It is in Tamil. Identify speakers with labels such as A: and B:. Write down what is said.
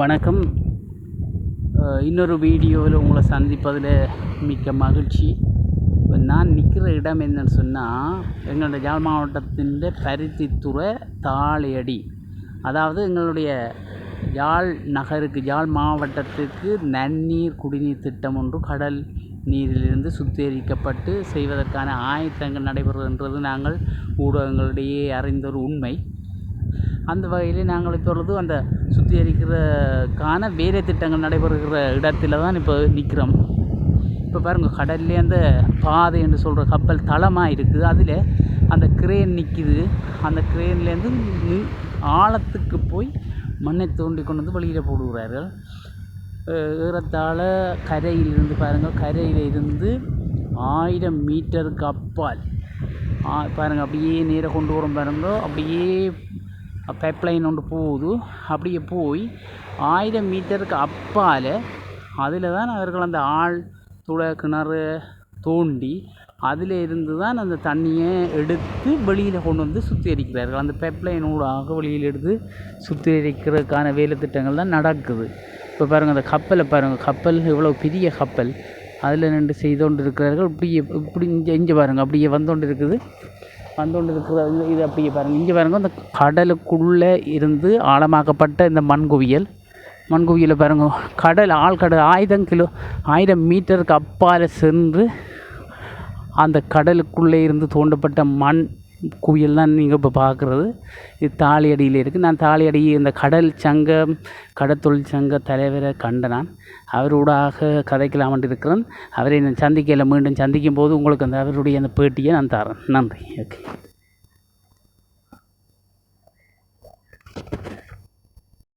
A: வணக்கம். இன்னொரு வீடியோவில் உங்களை சந்திப்பதில் மிக்க மகிழ்ச்சி. இப்போ நான் நிற்கிற இடம் என்னன்னு சொன்னால் எங்களோட யாழ் மாவட்டத்தின் பருத்தித்துறை தாளையடி. அதாவது எங்களுடைய யாழ் நகருக்கு யாழ் மாவட்டத்துக்கு நன்னீர் குடிநீர் திட்டம் ஒன்று கடல் நீரிலிருந்து சுத்திகரிக்கப்பட்டு செய்வதற்கான ஆயத்தங்கள் நடைபெறுகின்றது நாங்கள் ஊடகங்களிடையே அறிந்த ஒரு உண்மை. அந்த வகையில் நாங்கள் இப்பொழுது அந்த சுத்திகரிக்கிறதுக்கான வேலை திட்டங்கள் நடைபெறுகிற இடத்தில் தான் இப்போ நிற்கிறோம் இப்போ பாருங்கள் கடல்லே அந்த பாதை என்று சொல்கிற கப்பல் தளமாக இருக்குது. அதில் அந்த கிரேன் நிற்கிது அந்த கிரேன்லேருந்து ஆழத்துக்கு போய் மண்ணை தோண்டி கொண்டு வந்து வெளியில் போடுகிறார்கள். அஹ் ஏறத்தாழ கரையிலிருந்து பாருங்கள் கரையில் இருந்து ஆயிரம் மீட்டருக்கு அப்பால். பாருங்கள் அப்படியே நேராக கொண்டு வரும் பாருங்க அப்படியே பைப்லைன் ஒன்று போகுது அப்படியே போய் ஆயிரம் மீட்டருக்கு அப்பால் அதில் தான் அவர்கள் அந்த ஆள் துளை கிணறு தோண்டி அதில் இருந்து தான் அந்த தண்ணியை எடுத்து வெளியில் கொண்டு வந்து சுத்திகரிக்கிறார்கள் அந்த பைப்லைன் வெளியில் எடுத்து சுத்திகரிக்கிறதுக்கான வேலை திட்டங்கள் தான் நடக்குது இப்போ பாருங்கள் அந்த கப்பலை பாருங்கள் கப்பல் இவ்வளோ பெரிய கப்பல் அதில் நின்று செய்து கொண்டு இருக்கிறார்கள் இப்படி இப்படி இங்கே இங்கே பாருங்கள் அப்படியே வந்து கொண்டு இருக்குது வந்து கொண்டு இருக்கிற இது அப்படியே பாருங்கள் இங்கே பாருங்கள் இந்த கடலுக்குள்ளே இருந்து ஆழமாக்கப்பட்ட இந்த மண்குவியல். மண்குவியலை பாருங்க. கடல் ஆழ்கடல் ஆயிரம் கிலோ ஆயிரம் மீட்டருக்கு அப்பால் சென்று அந்த கடலுக்குள்ளே இருந்து தோண்டப்பட்ட மண் குவியல் தான் நீங்கள் இப்போ பார்க்குறது இது தாலியடியில் இருக்குது நான் தாலியடி இந்த கடல் சங்கம் கடற்தொழில் சங்க தலைவரை கண்ட நான். அவரோடாக கதைக்கலாம் இருக்கிறேன். அவரை நான் சந்திக்கையில் மீண்டும் சந்திக்கும் போது உங்களுக்கு அந்த அவருடைய அந்த பேட்டியை நான் தரேன். நன்றி. ஓகே.